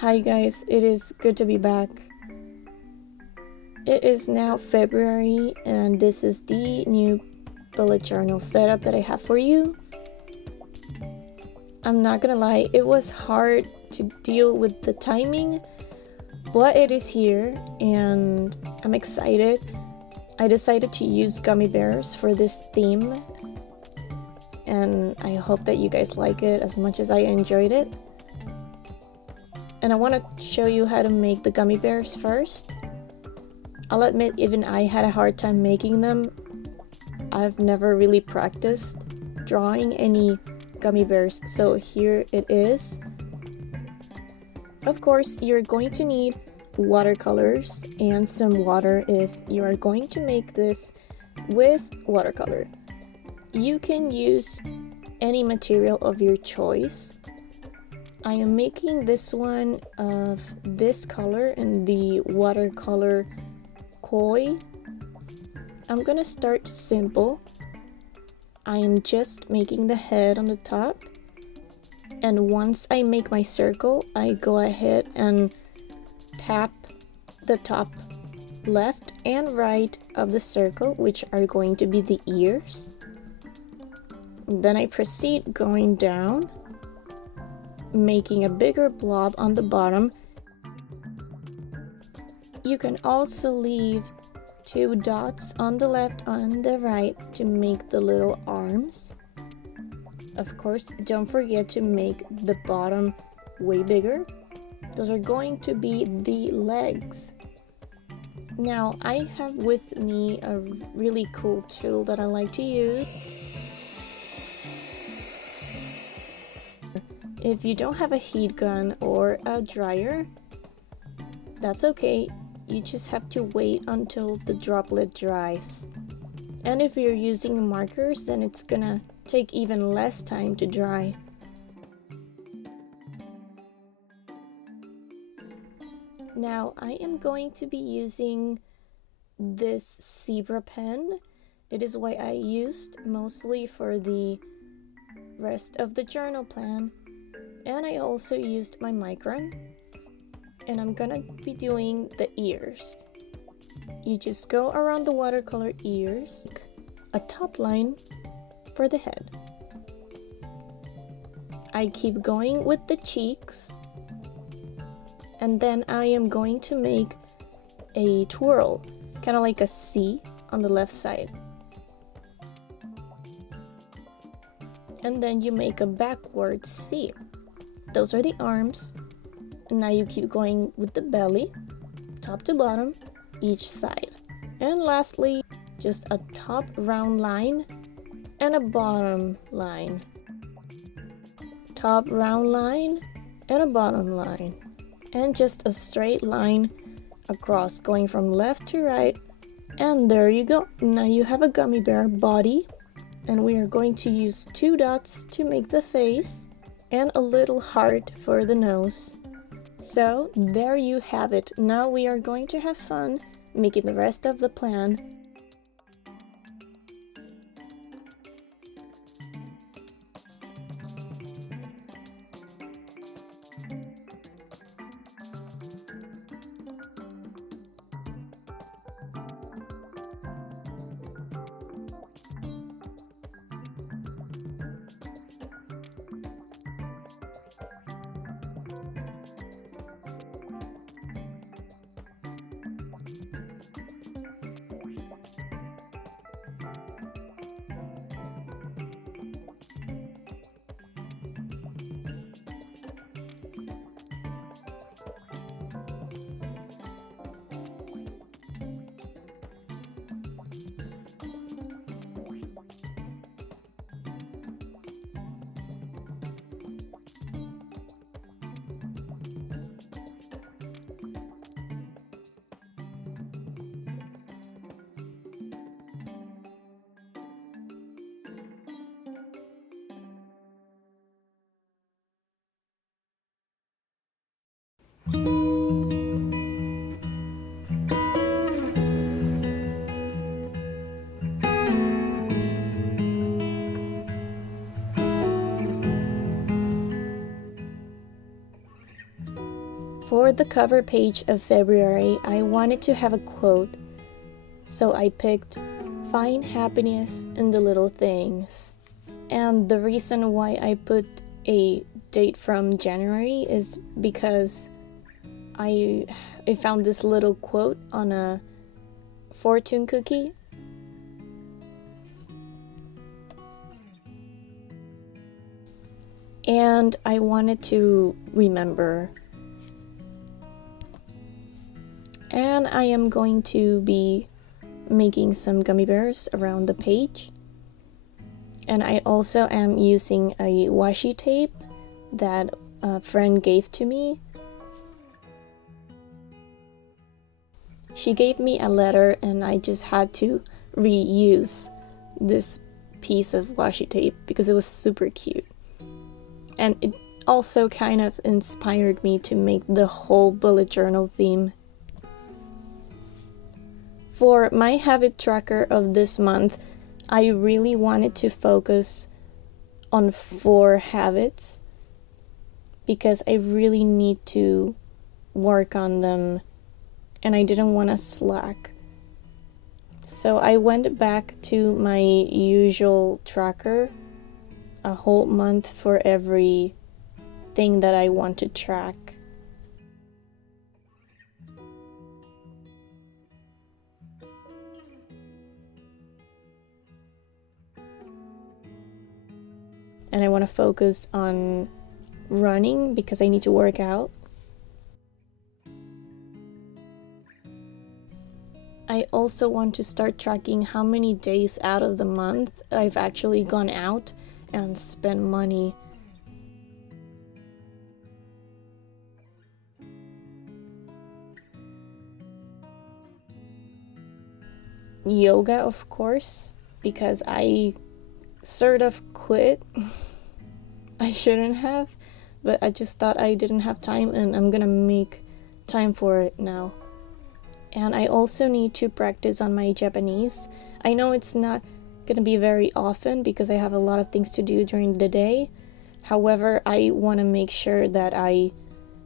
Hi guys, it is good to be back. It is now February and this is the new bullet journal setup that I have for you. I'm not gonna lie, it was hard to deal with the timing, but it is here and I'm excited. I decided to use gummy bears for this theme and I hope that you guys like it as much as I enjoyed it. And I want to show you how to make the gummy bears first. I'll admit, even I had a hard time making them. I've never really practiced drawing any gummy bears, so here it is. Of course, you're going to need watercolors and some water if you are going to make this with watercolor. You can use any material of your choice. I am making this one of this color in the watercolor koi. I'm gonna start simple. I am just making the head on the top, and once I make my circle, I go ahead and tap the top left and right of the circle, which are going to be the ears. Then I proceed going down, making a bigger blob on the bottom. You can also leave 2 dots on the left and the right to make the little arms. Of course, don't forget to make the bottom way bigger. Those are going to be the legs. Now, I have with me a really cool tool that I like to use. If you don't have a heat gun or a dryer, that's okay. You just have to wait until the droplet dries. And if you're using markers, then it's gonna take even less time to dry. Now I am going to be using this zebra pen. It is what I used mostly for the rest of the journal plan. And I also used my micron, and I'm gonna be doing the ears. You just go around the watercolor ears, a top line for the head. I keep going with the cheeks, and then I am going to make a twirl, kind of like a C on the left side. And then you make a backward C. Those are the arms. Now you keep going with the belly, top to bottom, each side. And lastly, just a top round line and a bottom line. Top round line and a bottom line. And just a straight line across, going from left to right. And there you go. Now you have a gummy bear body. And we are going to use 2 dots to make the face and a little heart for the nose. So there you have it. Now we are going to have fun making the rest of the plan. For the cover page of February, I wanted to have a quote, so I picked "Find happiness in the little things." And the reason why I put a date from January is because I found this little quote on a fortune cookie. And I wanted to remember. And I am going to be making some gummy bears around the page. And I also am using a washi tape that a friend gave to me. She gave me a letter and I just had to reuse this piece of washi tape because it was super cute. And it also kind of inspired me to make the whole bullet journal theme. For my habit tracker of this month, I really wanted to focus on 4 habits because I really need to work on them and I didn't want to slack. So I went back to my usual tracker, a whole month for every thing that I want to track. And I want to focus on running because I need to work out. I also want to start tracking how many days out of the month I've actually gone out and spent money. Yoga, of course, because I sort of quit. I shouldn't have, but I just thought I didn't have time and I'm gonna make time for it now. And I also need to practice on my Japanese. I know it's not gonna be very often because I have a lot of things to do during the day. However, I want to make sure that I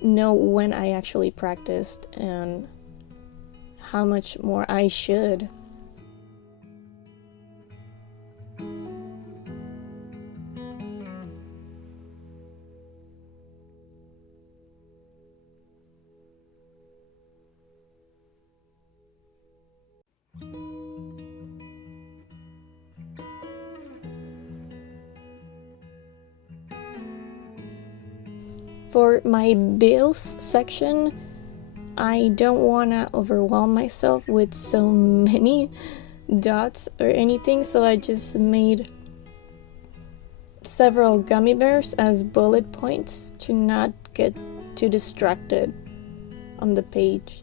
know when I actually practiced and how much more I should. For my bills section, I don't want to overwhelm myself with so many dots or anything, so I just made several gummy bears as bullet points to not get too distracted on the page.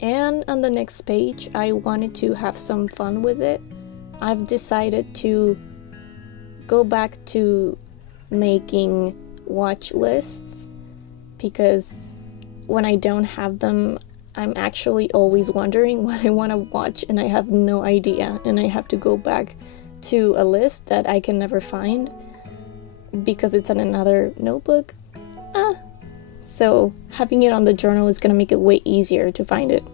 And on the next page, I wanted to have some fun with it. I've decided to go back to making watch lists because when I don't have them, I'm actually always wondering what I want to watch and I have no idea, and I have to go back to a list that I can never find because it's in another notebook. So having it on the journal is going to make it way easier to find it.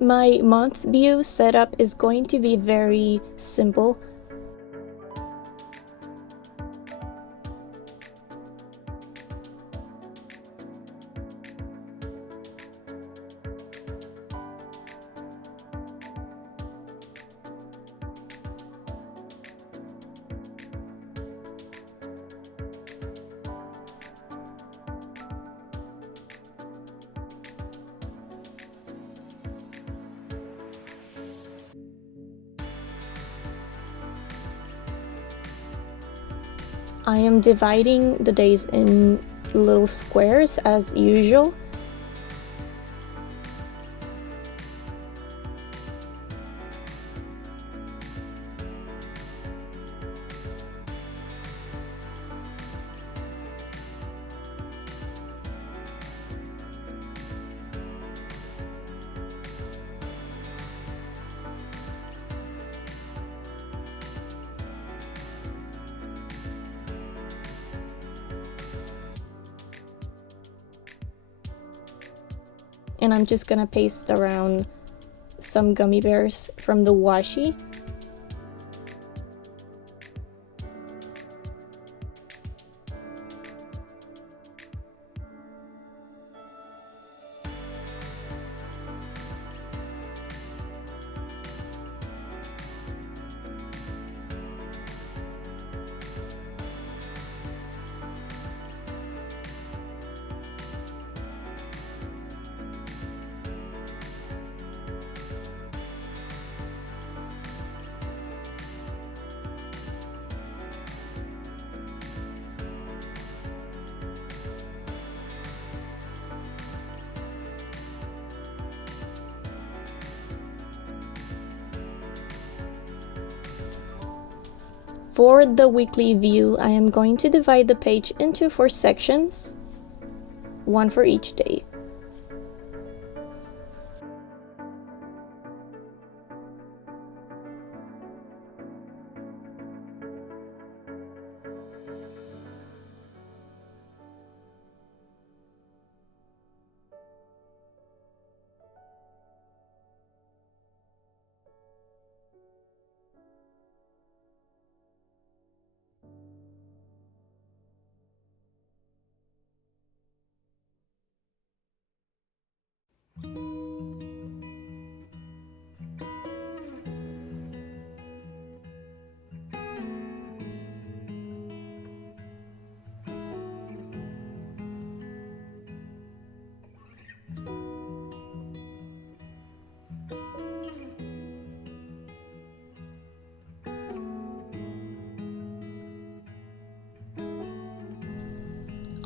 My month view setup is going to be very simple. I am dividing the days in little squares as usual. And I'm just gonna paste around some gummy bears from the washi. For the weekly view, I am going to divide the page into 4 sections, one for each day.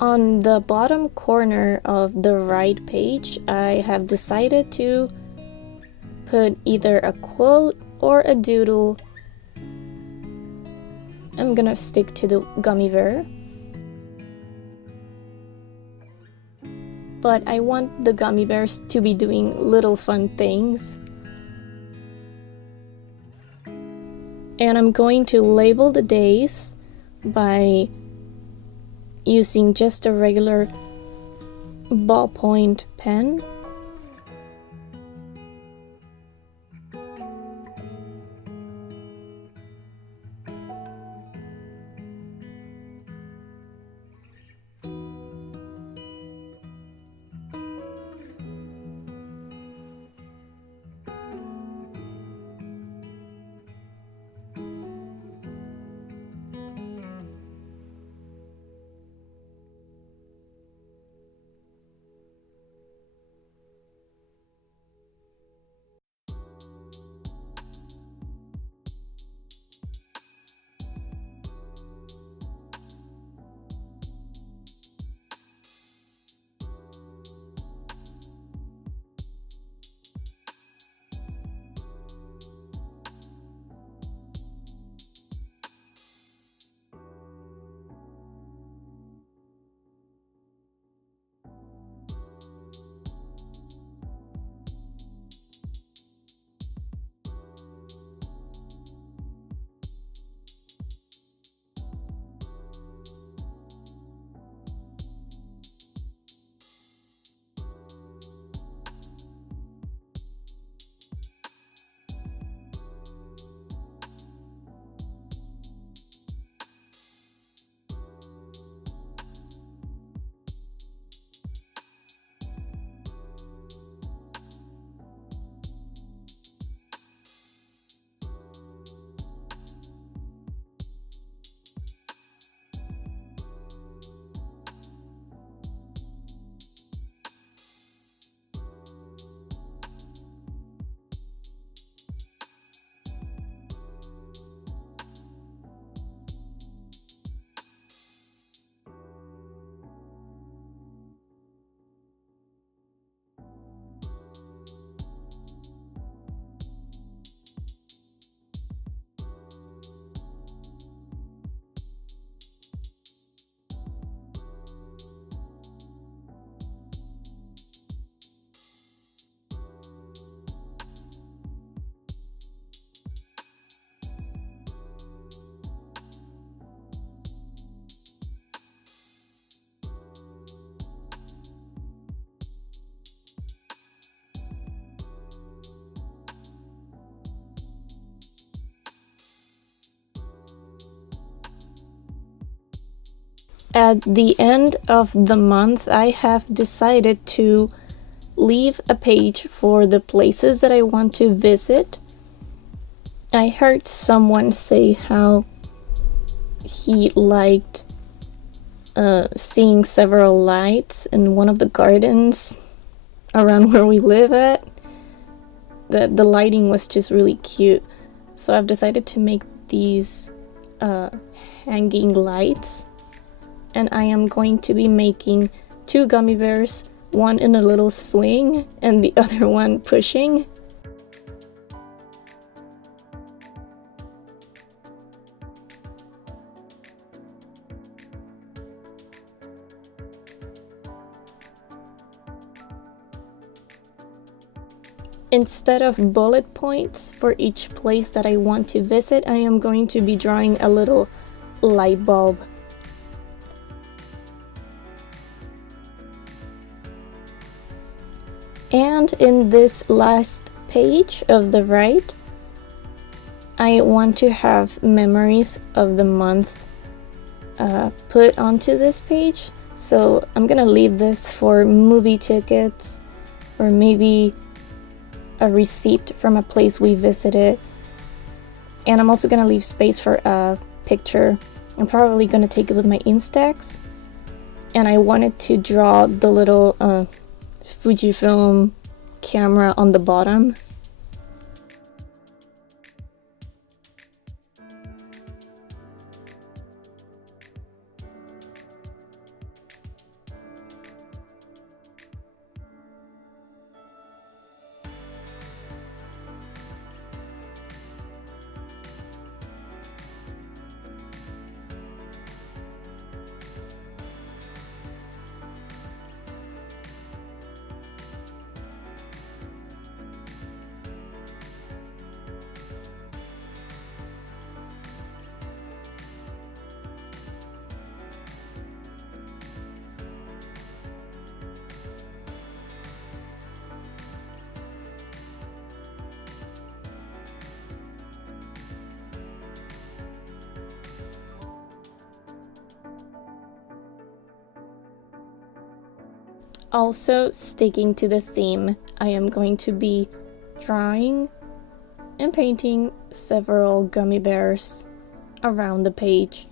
On the bottom corner of the right page, I have decided to put either a quote or a doodle. I'm gonna stick to the gummy bear. But I want the gummy bears to be doing little fun things. And I'm going to label the days by using just a regular ballpoint pen. at the end of the month, I have decided to leave a page for the places that I want to visit. I heard someone say how he liked seeing several lights in one of the gardens around where we live at. The lighting was just really cute. So I've decided to make these hanging lights. And I am going to be making 2 gummy bears, one in a little swing and the other one pushing. Instead of bullet points for each place that I want to visit, I am going to be drawing a little light bulb. And in this last page of the right, I want to have memories of the month put onto this page. So I'm gonna leave this for movie tickets, or maybe a receipt from a place we visited. And I'm also gonna leave space for a picture. I'm probably gonna take it with my Instax. And I wanted to draw the little Fujifilm camera on the bottom. Also, sticking to the theme, I am going to be drawing and painting several gummy bears around the page.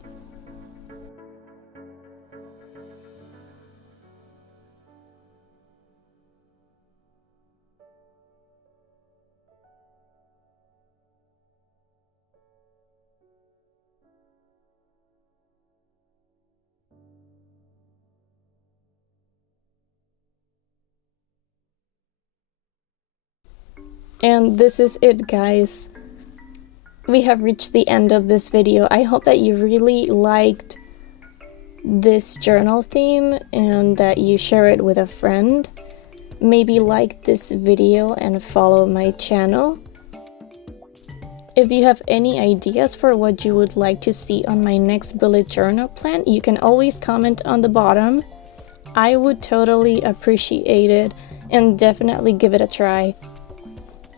And this is it, guys. We have reached the end of this video. I hope that you really liked this journal theme and that you share it with a friend. Maybe like this video and follow my channel. If you have any ideas for what you would like to see on my next bullet journal plan, you can always comment on the bottom. I would totally appreciate it and definitely give it a try.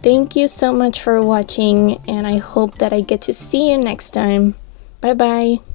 Thank you so much for watching, and I hope that I get to see you next time. Bye bye.